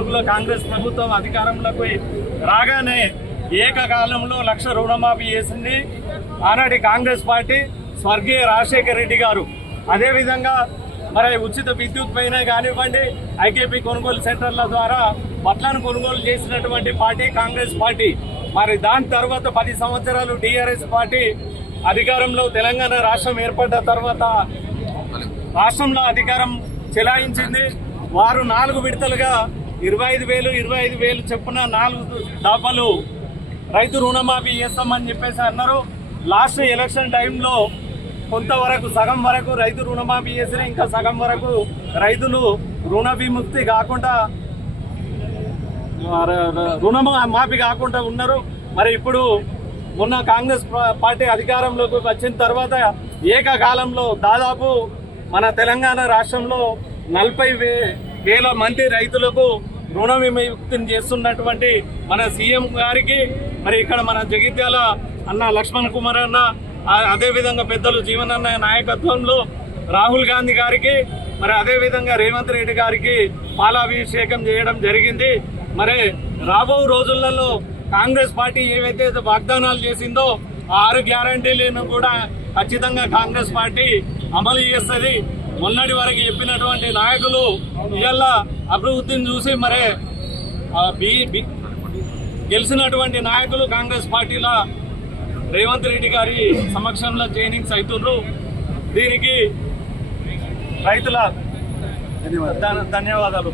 2014లో కాంగ్రెస్ ప్రభుత్వం అధికారంలోకి రాగానే ఏకకాలంలో 1,00,000 రుణమాఫీ చేసింది ఆనాటి కాంగ్రెస్ పార్టీ, స్వర్గీయ రాజశేఖర రెడ్డి గారు. అదేవిధంగా మరి ఉచిత విద్యుత్ పైన కానివ్వండి, ఐకేపీ కొనుగోలు సెంటర్ల ద్వారా వడ్లను కొనుగోలు చేసినటువంటి పార్టీ కాంగ్రెస్ పార్టీ. మరి దాని తర్వాత 10 సంవత్సరాలు టీఆర్ఎస్ పార్టీ అధికారంలో తెలంగాణ రాష్ట్రం ఏర్పడ్డ తర్వాత రాష్ట్రంలో అధికారం చెలాయించింది. వారు 4 విడతలుగా 25,000 చొప్పున 4 దఫాలు రైతు రుణమాఫీ చేస్తామని చెప్పేసి అన్నారు. లాస్ట్ ఎలక్షన్ టైంలో కొంతవరకు సగం వరకు రైతు రుణమాఫీ చేసిన, ఇంకా సగం వరకు రైతులు రుణ విముక్తి కాకుండా రుణమాఫీ కాకుండా ఉన్నారు. మరి ఇప్పుడు మొన్న కాంగ్రెస్ పార్టీ అధికారంలోకి వచ్చిన తర్వాత ఏకకాలంలో దాదాపు మన తెలంగాణ రాష్ట్రంలో 40,000 మంది రైతులకు రుణ విముక్తిని చేస్తున్నటువంటి మన సీఎం గారికి, మరి ఇక్కడ మన జగిత్యాల అన్న లక్ష్మణ్ కుమార్ అన్న, అదేవిధంగా పెద్దలు జీవనన్న నాయకత్వంలో రాహుల్ గాంధీ గారికి, మరి అదేవిధంగా రేవంత్ రెడ్డి గారికి పాలాభిషేకం చేయడం జరిగింది. మరి రాబో రోజులలో కాంగ్రెస్ పార్టీ ఏవైతే వాగ్దానాలు చేసిందో 6 గ్యారంటీలను కూడా ఖచ్చితంగా కాంగ్రెస్ పార్టీ అమలు చేస్తుంది. మొన్నటి వరకు చెప్పినటువంటి నాయకులు ఇవాళ అభివృద్ధిని చూసి మరి గెలిచినటువంటి నాయకులు కాంగ్రెస్ పార్టీలో రేవంత్ రెడ్డి గారి సమక్షంలో ట్రైనింగ్స్ అవుతున్నారు. దీనికి రైతుల ధన్యవాదాలు.